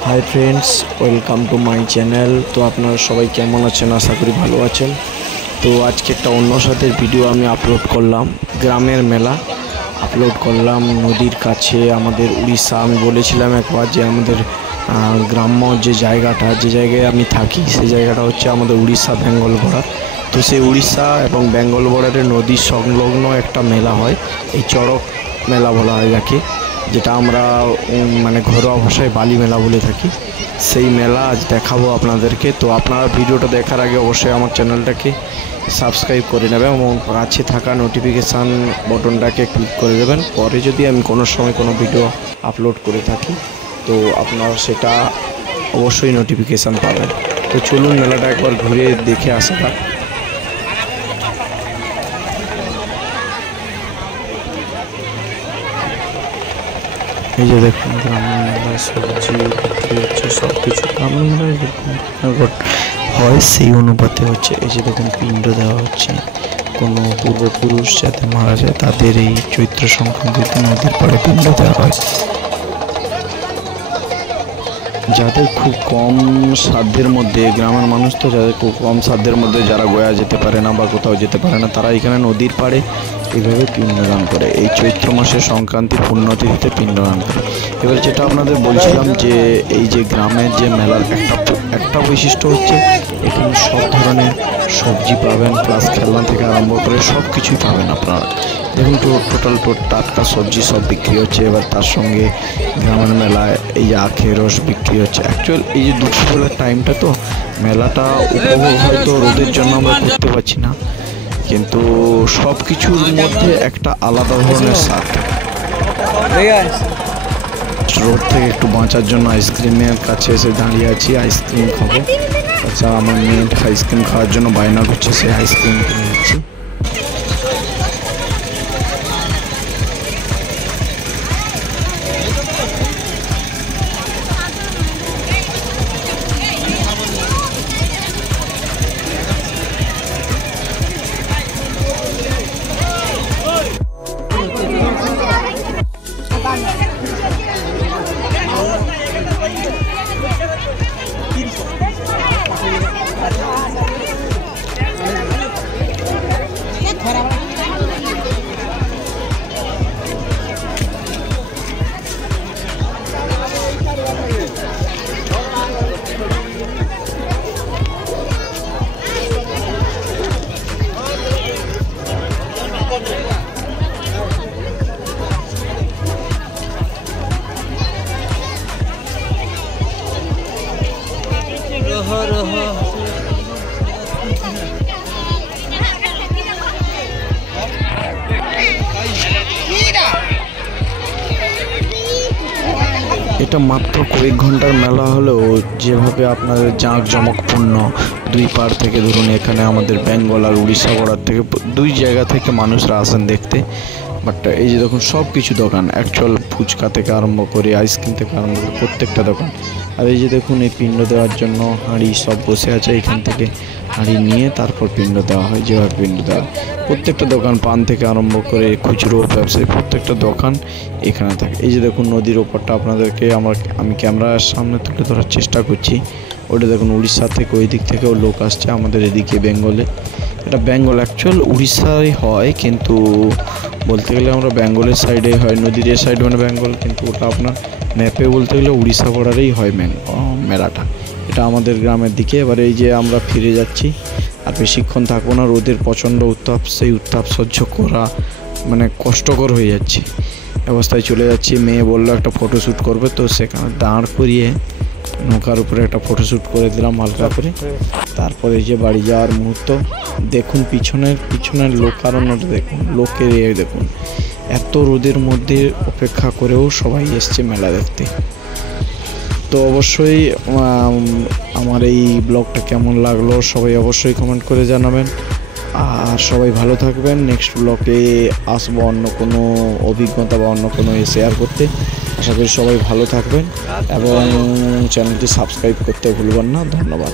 High friends welcome to my channel. तो अपना सबाई केमन आछेन, आशा करी भालो आछेन। तो आज के एक अन्य साथेर भिडियो आमी आपलोड करलाम, ग्रामेर मेला आपलोड करलाम नदीर काछे आमादेर उड़ीसा। आमी बोलेछिलाम एकबार जे आमादेर ग्राम्य जे जायगाटा जे जायगाय आमी थाकी सेई जायगाटा हच्छे आमादेर उड़ीसा बेंगल बॉर्डार। तो सेई उड़ीसा एबं बेंगल बॉर्डारेर नदी संलग्न एकटा मेला हय, एई चड़क मेला बला हय जाके, যেটা আমরা মানে ঘরোয়া ভাষায় বালি মেলা বলে থাকি। সেই মেলা আজ দেখাবো আপনাদেরকে। তো আপনারা ভিডিওটা দেখার আগে অবশ্যই আমার চ্যানেলটাকে সাবস্ক্রাইব করে নেবেন এবং কাছে থাকা নোটিফিকেশান বটনটাকে ক্লিক করে দেবেন। পরে যদি আমি কোনো সময় কোনো ভিডিও আপলোড করে থাকি তো আপনারা সেটা অবশ্যই নোটিফিকেশান পাবেন। তো চলুন মেলাটা একবার ঘুরে দেখে আসা যাক। এই যে দেখুন গ্রামের মেলায় সবজি বিক্রি হচ্ছে, সব কিছু গ্রামের মেলায় হয় সেই অনুপাতে হচ্ছে। এই যে দেখুন পিণ্ড দেওয়া হচ্ছে, কোনো পূর্বপুরুষ যাতে মারা যায় তাদের এই চৈত্র সংক্রান্তিতে নদীর পাড়ে পিণ্ড দেওয়া হয়। যাদের খুব কম সাধ্যের মধ্যে, গ্রামের মানুষ তো যাদের খুব কম সাধ্যের মধ্যে যারা গোয়া যেতে পারে না বা কোথাও যেতে পারে না, তারা এখানে নদীর পাড়ে এইভাবে পিণ্ডদান করে। এই চৈত্র মাসের সংক্রান্তি পুণ্যতিথিতে পিণ্ডদান করে। এবার যেটা আপনাদের বলছিলাম যে এই যে গ্রামের যে মেলার একটা বৈশিষ্ট্য হচ্ছে এখানে সব ধরনের সবজি পাবেন, প্লাস খেলনা থেকে আরম্ভ করে সব কিছুই পাবেন আপনারা। দেখুন টোটাল টাটকা সবজি সব বিক্রি হচ্ছে। এবার তার সঙ্গে গ্রামের মেলায় এই যে আখের রস বিক্রি হচ্ছে। অ্যাকচুয়াল এই যে দুপুরবেলার টাইমটা তো মেলাটা উপভোগ হয়তো রোদের জন্য আমরা করতে পারছি না, কিন্তু সব কিছুর মধ্যে একটা আলাদা ধরনের স্বাদ। রোদ থেকে একটু বাঁচার জন্য আইসক্রিমের কাছে এসে দাঁড়িয়ে আছি, আইসক্রিম খাবো। আচ্ছা আমার মেয়ে আইসক্রিম খাওয়ার জন্য বায়না করছে, সে আইসক্রিম কিনে নিচ্ছি। এটা মাত্র কয়েক ঘন্টার মেলা হলেও যেভাবে আপনাদের জাঁকজমকপূর্ণ, দুই পাড় থেকে ধরুন এখানে আমাদের বেঙ্গল আর উড়িষ্যা বর্ডার থেকে দুই জায়গা থেকে মানুষরা আসেন দেখতে। বাট এই যে দেখুন সব কিছু দোকান, অ্যাকচুয়াল ফুচকা থেকে আরম্ভ করে আইসক্রিম থেকে আরম্ভ করে প্রত্যেকটা দোকান। আর এই যে দেখুন এই পিণ্ড দেওয়ার জন্য হাঁড়ি সব বসে আছে, এখান থেকে হাঁড়ি নিয়ে তারপর পিণ্ড দেওয়া হয়। যেভাবে পিণ্ড দেওয়া হয় প্রত্যেকটা দোকান, পান থেকে আরম্ভ করে খুচরো ব্যবসায়ী প্রত্যেকটা দোকান এখানে থাকে। এই যে দেখুন নদীর ওপরটা আপনাদেরকে আমি ক্যামেরার সামনে তুলে ধরার চেষ্টা করছি। ওটা দেখুন উড়িষ্যা থেকে ওই দিক থেকেও লোক আসছে আমাদের এদিকে বেঙ্গলে। এটা বেঙ্গল অ্যাকচুয়াল উড়িষ্যায় হয়, কিন্তু বলতে গেলে আমরা বেঙ্গলের সাইডে হয়, নদীর এ সাইড মানে বেঙ্গল, কিন্তু ওটা আপনার ম্যাপে বলতে গেলে উড়িষ্যা বর্ডারেই হয় মেলাটা। এটা আমাদের গ্রামের দিকে। এবার এই যে আমরা ফিরে যাচ্ছি, আর বেশিক্ষণ থাকবো না, রোদের প্রচণ্ড উত্তাপ, সেই উত্তাপ সহ্য করা মানে কষ্টকর হয়ে যাচ্ছে অবস্থায় চলে যাচ্ছি। মেয়ে বললো একটা ফটোশ্যুট করবে, তো সেখানে দাঁড় করিয়ে নৌকার উপরে একটা ফটোশ্যুট করে দিলাম হালকা করে। তারপরে যে বাড়ি যাওয়ার মুহূর্ত। দেখুন পিছনের লোকারণ্যটা দেখুন, লোকের দেখুন এত রোদের মধ্যে অপেক্ষা করেও সবাই এসছে মেলা দেখতে। তো অবশ্যই আমার এই ব্লগটা কেমন লাগলো সবাই অবশ্যই কমেন্ট করে জানাবেন। আর সবাই ভালো থাকবেন। নেক্সট ব্লগে আসবো অন্য কোনো অভিজ্ঞতা বা অন্য কোনো শেয়ার করতে। আশা করি সবাই ভালো থাকবেন এবং চ্যানেলটি সাবস্ক্রাইব করতে ভুলবেন না। ধন্যবাদ।